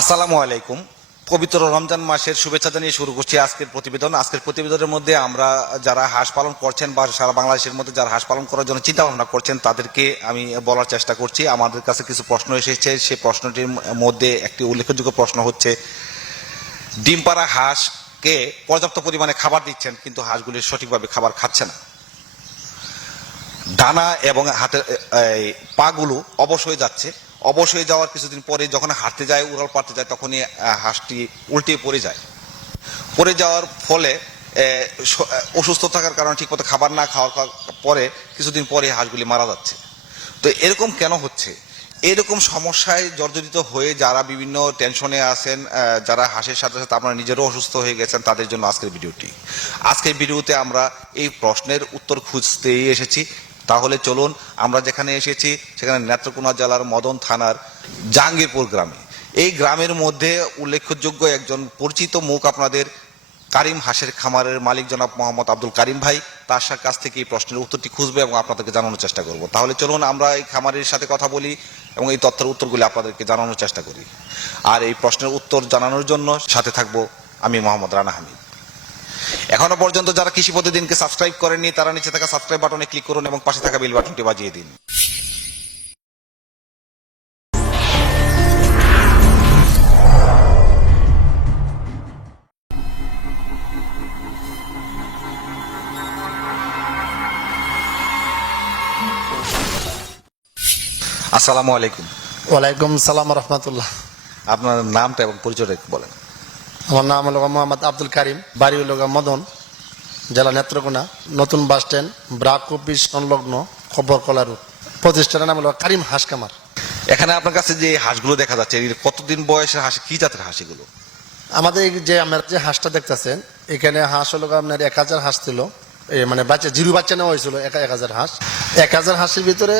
আসসালামু আলাইকুম। পবিত্র রমজান মাসের শুভেচ্ছা জানিয়ে শুরু করছি আজকের প্রতিবেদন। আজকের প্রতিবেদনের মধ্যে আমরা যারা হাঁস পালন করছেন বা সারা বাংলাদেশের মধ্যে যারা হাঁস পালন করার জন্য চিন্তা ভাবনা করছেন, তাদেরকে আমি বলার চেষ্টা করছি। আমাদের কাছে কিছু প্রশ্ন এসেছে। সেই প্রশ্নটির মধ্যে একটি উল্লেখযোগ্য প্রশ্ন হচ্ছে ডিম পাড়া হাঁসকে পর্যাপ্ত পরিমাণে খাবার দিচ্ছেন কিন্তু হাঁসগুলি সঠিকভাবে খাবার খাচ্ছে না। ডানা এবং হাতের পাগুলো অবশ হয়ে যাচ্ছে। অবশ হয়ে যাওয়ার কিছুদিন পরে যখন হাঁটতে যায়, উড়াল পাড়তে যায়, তখনই হাঁসটি উল্টে পড়ে যায়। পড়ে যাওয়ার ফলে অসুস্থ থাকার কারণে ঠিকমতো খাবার না খাওয়ার পরে কিছুদিন পরে হাঁসগুলি মারা যাচ্ছে। তো এরকম কেন হচ্ছে? এরকম সমস্যায় জর্জরিত হয়ে যারা বিভিন্ন টেনশনে আছেন যারা হাসির সাথে সাথে আপনারা নিজেরও অসুস্থ হয়ে গেছেন, তাদের জন্য আজকের ভিডিওটি। আজকের ভিডিওতে আমরা এই প্রশ্নের উত্তর খুঁজতেই এসেছি। তাহলে চলুন, আমরা যেখানে এসেছি সেখানে নেত্রকোনা জেলার মদন থানার জাহাঙ্গীরপুর গ্রামে। এই গ্রামের মধ্যে উল্লেখযোগ্য একজন পরিচিত মুখ আপনাদের কারিম হাঁসের খামারের মালিক জনাব মোহাম্মদ আব্দুল কারিম ভাই, তার কাছ থেকে এই প্রশ্নের উত্তরটি খুঁজবে এবং আপনাদেরকে জানানোর চেষ্টা করব। তাহলে চলুন, আমরা এই খামারের সাথে কথা বলি এবং এই তথ্যের উত্তরগুলি আপনাদেরকে জানানোর চেষ্টা করি। আর এই প্রশ্নের উত্তর জানানোর জন্য সাথে থাকব আমি মোহাম্মদ রানা হামিদ। এখনও পর্যন্ত যারা কৃষি প্রতিদিনকে সাবস্ক্রাইব করেননি তারা নিচে থাকা সাবস্ক্রাইব বাটনে ক্লিক করুন এবং পাশে থাকা বেল বাটনটি বাজিয়ে দিন। আসসালামু আলাইকুম। ওয়ালাইকুম সালাম রহমতুল্লাহ। আপনার নামটা এবং পরিচয়টা বলেন। আমার নাম হলো মোহাম্মদ আব্দুল কারিম বাড়ি হলো মদন জেলা নেত্রকোনা নতুন বাস স্ট্যান্ড ব্রাক অফিস সংলগ্ন খবর কলা রোড। প্রতিষ্ঠানের নাম হলো কারিম হাঁস কামার এখানে আপনার কাছে যে হাঁসগুলো দেখা যাচ্ছে কতদিন বয়সের হাঁস কি জাতের হাঁস এগুলো? আমাদের যে আমরা যে হাঁসটা দেখতেছেন এখানে হাঁস হলো আপনার এক হাজার হাঁস ছিল। মানে বাচ্চা জিরু বাচ্চা নেওয়া হয়েছিল এক হাজার হাঁস। এক হাজার হাঁসের ভিতরে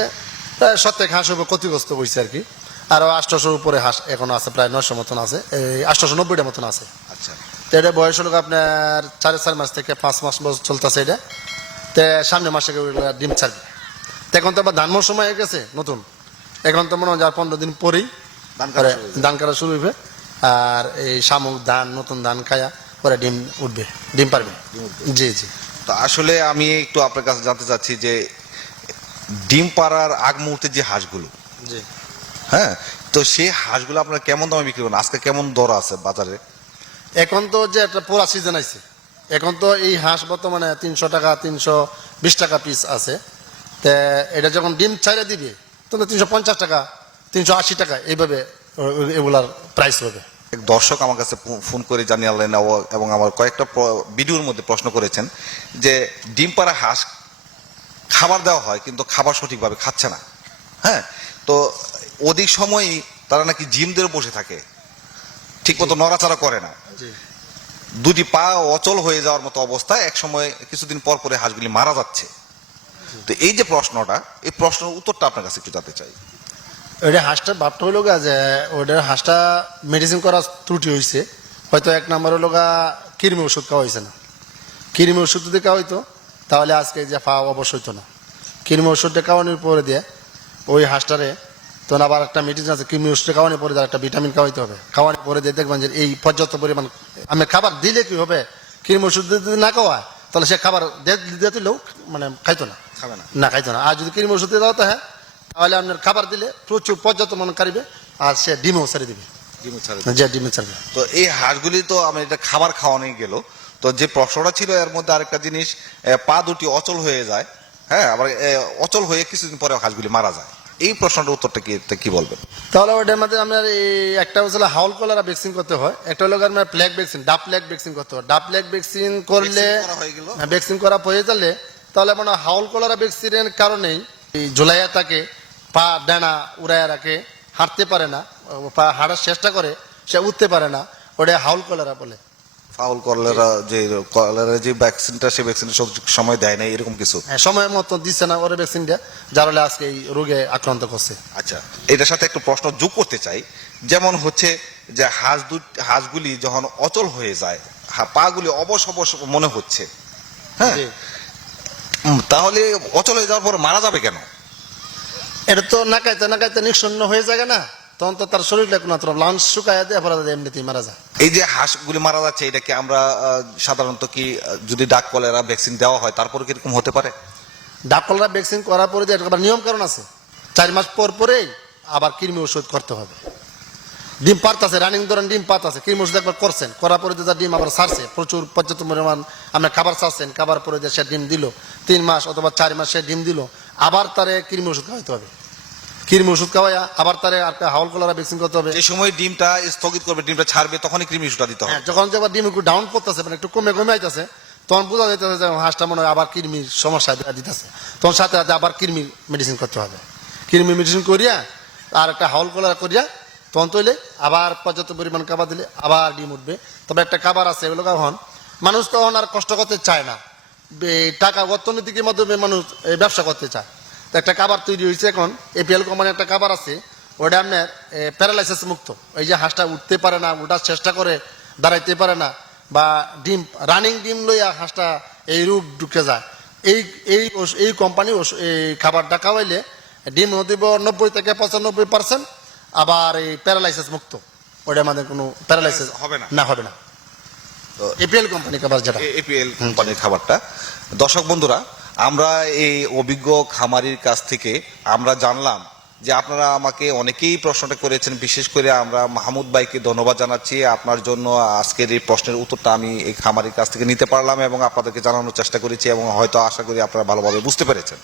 প্রায় সত্যেক হাঁস উপর ক্ষতিগ্রস্ত হয়েছে আর কি। আরও আটশোশোর উপরে হাঁস এখনও আছে প্রায় নয়শো মতন আছে। এই আটশোশো নব্বইটা মতন আছে। আচ্ছা। তো এটা বয়স হলো আপনার সাড়ে চার মাস থেকে পাঁচ মাস বয়স চলতেছে এটা। তো সামনে মাসে ডিম ছাড়বে। এখন তো আবার ধান মৌসুম হয়ে গেছে নতুন। এখন তো মনে হয় যে আর পনেরো দিন পরেই ধান কাটা ধান কাটা শুরু হইবে। আর এই শামুক ধান নতুন ধান খায়া পরে ডিম উঠবে ডিম পারবে। জি জি। তো আসলে আমি একটু আপনার কাছে জানতে চাচ্ছি যে ডিম পাড়ার আগ মুহূর্তে যে হাঁসগুলো জি। হ্যাঁ তো সেই হাঁসগুলো আপনারা কেমন দামে বিক্রি করেন? আজকে কেমন দর আছে বাজারে? এখন তো যে একটা পুরা সিজন আছে এখন তো এই হাঁস বর্তমানে তিনশো টাকা তিনশো বিশ টাকা পিস আছে। তে এটা যখন ডিম ছাইড়ে দিবে তখন তিনশো পঞ্চাশ টাকা তিনশো আশি টাকা এইভাবে এগুলার প্রাইস হবে। এক দর্শক আমার কাছে ফোন করে জানিয়ে এবং আমার কয়েকটা ভিডিওর মধ্যে প্রশ্ন করেছেন যে ডিম পাড়া হাঁস খাবার দেওয়া হয় কিন্তু খাবার সঠিকভাবে খাচ্ছে না। হ্যাঁ তো অধিক সময়ই তারা নাকি জিম ধরে বসে থাকে। ঠিক মতো নড়াচড়া করে না। দুটি পা অচল হয়ে যাওয়ার মতো অবস্থায় এক সময় কিছুদিন পর পরে হাঁসগুলি মারা যাচ্ছে। তো এই যে প্রশ্নটা এই প্রশ্নের উত্তরটা আপনার কাছে একটু জানতে চাই। ওইটা হাঁসটা ভাবটা হলো গা যে ওইটার হাঁসটা মেডিসিন করা ত্রুটি হয়েছে হয়তো এক নাম্বার হলো গা কৃমি ওষুধ খাওয়া হয়েছে না। কৃমি ওষুধ যদি খাওয়া হইতো তাহলে আজকে যে পা অবশ্য হইতো না। কৃমি ওষুধটা খাওয়ানোর পরে দিয়ে ওই হাঁসটারে তখন আবার একটা মেডিসিন আছে কৃমি ওষুধটা খাওয়ানোর পরে তার একটা ভিটামিন খাওয়াইতে হবে। খাওয়ানোর পরে দিয়ে দেখবেন যে এই পর্যাপ্ত পরিমাণ আমি খাবার দিলে কি হবে? কৃমি ওষুধ যদি না খাওয়ায় তাহলে সে খাবার দিতে দিলেও মানে খাইতো না। খাবে না। না খাইতো না। আর যদি কৃমি ওষুধ দিয়ে দাও তো হ্যাঁ তাহলে আপনার খাবার দিলে প্রচুর পর্যাপ্ত মনে কারিবে আর সে ডিমও ছেড়ে দিবে। যে ডিমে ছাড়বে তো এই হাঁসগুলি তো আমি এটা খাবার খাওয়ানোই গেল। তো যে প্রশ্নটা ছিল এর মধ্যে আরেকটা জিনিস পা দুটি অচল হয়ে যায় হ্যাঁ? আবার অচল হয়ে কিছুদিন পরে হাঁসগুলি মারা যায়। এই প্রশ্নটার উত্তরটা কি কি বলবেন? তাহলে ওটার মধ্যে আপনার এই একটা হচ্ছে হাউল কলারা ভ্যাকসিন করতে হয় একটা হলো আপনার প্লেগ ভ্যাকসিন ডাব প্লেগ ভ্যাকসিন করতে হয়। ডাব প্লেগ ভ্যাকসিন করলে হয়ে গেল? ভ্যাকসিন করা হয়ে গেলে তাহলে মনে হয় হাউল কলারা ভ্যাকসিনের কারণেই এই জুলাইয়া তাকে পা ডানা উড়াইয়া রাখে হাঁটতে পারে না পা হাঁটার চেষ্টা করে সে উঠতে পারে না ওটা হাউল কলারা বলে। ফাউল কলেরা যে কলেরা যে ভ্যাকসিনটা সেই ভ্যাকসিনটা সঠিক সময় দেয় না এরকম কিছু? হ্যাঁ, সময় মতো দিচ্ছে না ওরা ভ্যাকসিনটা যার হলে আজকে এই রোগে আক্রান্ত করছে। আচ্ছা এটার সাথে একটু প্রশ্ন যোগ করতে চাই। যেমন হচ্ছে যে হাঁস দু হাঁসগুলি যখন অচল হয়ে যায় হা- পাগুলি অবশ অবশ মনে হচ্ছে হ্যাঁ? তাহলে অচল হয়ে যাওয়ার পর মারা যাবে কেন? এটা তো নাকাইতে নাকাইতে নিঃসন্ন হয়ে যায় না। তখন তো তার শরীরে কোনো লাঞ্চ শুকায় দেয় এমনিতেই মারা যায়। এই যে হাঁসগুলি মারা যাচ্ছে এটা কি আমরা সাধারণত কি যদি ডাক কলেরা ভ্যাকসিন দেওয়া হয় তারপরে কীরকম হতে পারে? ডাকলরা ভ্যাকসিন করার পরে যে একটা নিয়ম কারণ আছে। চার মাস পর পরেই আবার কৃমি ওষুধ করতে হবে। ডিম পারতাছে রানিং ধরেন ডিম পাতাছে কৃমি ওষুধ একবার করছেন। করার পরে যে ডিম আবার সারছে প্রচুর পর্যাপ্ত পরিমাণ আপনি খাবার ছাড়ছেন খাবার পরে যে সে ডিম দিল তিন মাস অথবা চার মাস সে ডিম দিল আবার তারে কৃমি ওষুধ খাওয়াইতে হবে। কৃমি ওষুধ খাওয়াইয়া আবার তারে আর হাওল কলারা ভ্যাকসিন করতে হবে। এই সময় ডিমটা স্থগিত করবে ডিমটা ছাড়বে তখনই কৃমি ওষুধটা দিতে হবে। হ্যাঁ যখন যে ডিম একটু ডাউন পড়তেছে মানে একটু কমে কমে আইতেছে তখন বোঝা যাইতেছে যে হাঁসটা মনে হয় আবার কৃমির সমস্যা দিতেছে। তখন সাথে সাথে আবার কৃমি মেডিসিন করতে হবে। কৃমি মেডিসিন করিয়া আর একটা হাউল কলার করিয়া তখন তৈলে আবার পর্যাপ্ত পরিমাণ খাবার দিলে আবার ডিম উঠবে। তবে একটা খাবার আছে এগুলো এখন মানুষ তখন আর কষ্ট করতে চায় না। টাকা অর্থনীতির মাধ্যমে মানুষ ব্যবসা করতে চায়। তো একটা খাবার তৈরি হয়েছে এখন। এপিএল কোম্পানির একটা খাবার আছে। ওটা আপনার প্যারালাইসিস মুক্ত। এই যে হাঁসটা উঠতে পারে না ওঠার চেষ্টা করে দাঁড়াইতে পারে না বা ডিম রানিং ডিম লইয়া হাঁসটা এই রূপ ঢুকে যায়। এই এই এই কোম্পানি এই খাবারটা খাওয়াইলে ডিম দিব নব্বই থেকে পঁচানব্বই পার্সেন্ট আবার এই প্যারালাইসিস মুক্ত। ওটা আমাদের কোনো প্যারালাইসিস হবে না। না হবে না। তো- এপিএল কোম্পানি খাবার যেটা। এপিএল কোম্পানির খাবারটা। দর্শক বন্ধুরা আমরা এই অভিজ্ঞ খামারির কাছ থেকে আমরা জানলাম যে আপনারা আমাকে অনেকেই প্রশ্নটা করেছেন, বিশেষ করে আমরা মাহমুদ ভাইকে ধন্যবাদ জানাচ্ছি। আপনার জন্য আজকের এই প্রশ্নের উত্তরটা আমি এই খামারির কাছ থেকে নিতে পারলাম এবং আপনাদেরকে জানানোর চেষ্টা করেছি এবং হয়তো আশা করি আপনারা ভালোভাবে বুঝতে পেরেছেন।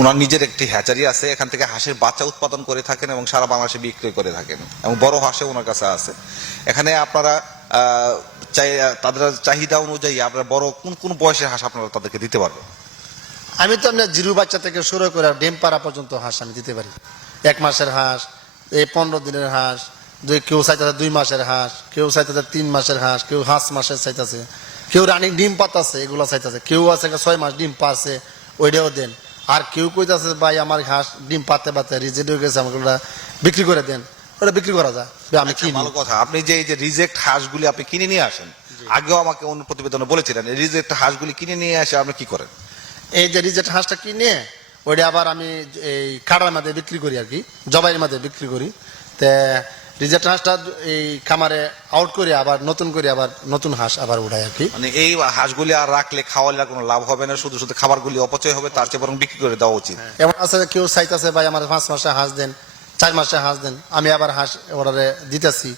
ওনার নিজের একটি হ্যাচারি আছে, এখান থেকে হাঁসের বাচ্চা উৎপাদন করে থাকেন এবং সারা বাংলাদেশে বিক্রি করে থাকেন এবং বড় হাঁসে ওনার কাছে আছে। এখানে আপনারা চাই, তাদের চাহিদা অনুযায়ী আপনারা বড় কোন কোন বয়সের হাঁস আপনারা তাদেরকে দিতে পারবেন? আমি তো আপনার জিরু বাচ্চা থেকে শুরু করে ডিম পাড়া পর্যন্ত হাঁস আমি দিতে পারি। এক মাসের হাঁস এই পনেরো দিনের হাঁস দুই কেউ চাইতেছে দুই মাসের হাঁস কেউ চাইতেছে তিন মাসের হাঁস কেউ হাঁস মাসের চাইতেছে কেউ রানিং ডিম পাতাছে এগুলো চাইতেছে কেউ আছে ছয় মাস ডিম পাচ্ছে ওইটাও দেন। আর কেউ কইতাছে ভাই আমার হাঁস ডিম পাতে পাতে রিজেক্ট হয়ে গেছে আমাকে ওটা বিক্রি করে দেন। ওটা বিক্রি করা যায় আমি কিনি। ভালো কথা। আপনি যে এই যে রিজেক্ট হাঁসগুলি আপনি কিনে নিয়ে আসেন আগেও আমাকে অন্য প্রতিবেদনে বলেছিলেন রিজেক্ট হাঁসগুলি কিনে নিয়ে আসে আপনি কি করেন? এই যে রিজেক্ট হাঁসটা কিনে ওইটা আবার আমি এই কাড়ার মধ্যে বিক্রি করি আর কি জবাইয়ের মধ্যে বিক্রি করি। তে রিজেক্ট হাঁসটা এই খামারে আউট করে আবার নতুন করে আবার নতুন হাঁস আবার উঠাই আর কি মানে এই হাঁসগুলি আর রাখলে খাওয়ালে কোনো লাভ হবে না শুধু শুধু খাবারগুলি অপচয় হবে তার চেয়ে বরং বিক্রি করে দেওয়া উচিত। এমন আছে কেউ চাইতেছে ভাই আমার পাঁচ মাসে হাঁস দেন চার মাসে হাঁস দেন আমি আবার হাঁস অর্ডারে দিতেছি।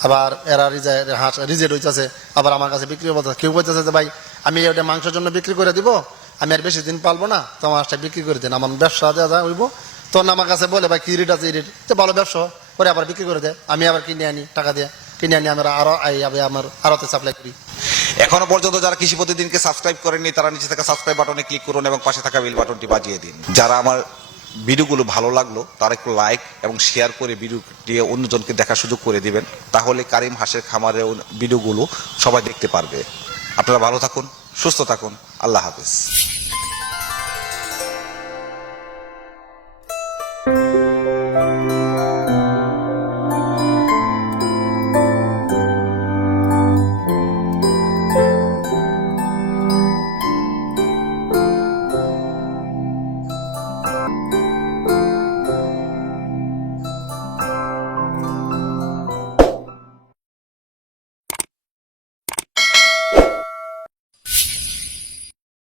আবার এরা রিজে- হাঁস রিজেক্ট হইতেছে আবার আমার কাছে বিক্রি বলতে কেউ বলতেছে যে ভাই আমি ওটা মাংসের জন্য বিক্রি করে দিব আমি আর বেশি দিন পালবো না তো আমার হাঁসটা বিক্রি করে দেন, আমার ব্যবসা দেওয়া যায় হইব। তখন আমার কাছে বলে, ভাই, কি রেট আছে রেট তো ভালো ব্যবসা করে আবার বিক্রি করে দেয় আমি আবার কিনে আনি, টাকা দিয়ে, কিনে আনি, আমরা আরও আমার আরতে সাপ্লাই করি। এখনও পর্যন্ত যারা কৃষি প্রতিদিনকে সাবস্ক্রাইব করেননি, তারা নিচে থাকা সাবস্ক্রাইব বাটনে ক্লিক করুন এবং পাশে থাকা বেল বাটনটি বাজিয়ে দিন। যারা আমার ভিডিওগুলো ভালো লাগল, তারা একটু লাইক এবং শেয়ার করে ভিডিওটি অন্যজনকে দেখার সুযোগ করে দিবেন। তাহলে কারিম হাসের খামারের ভিডিওগুলো সবাই দেখতে পারবে। আপনারা ভালো থাকুন, সুস্থ থাকুন। আল্লাহ হাফেজ।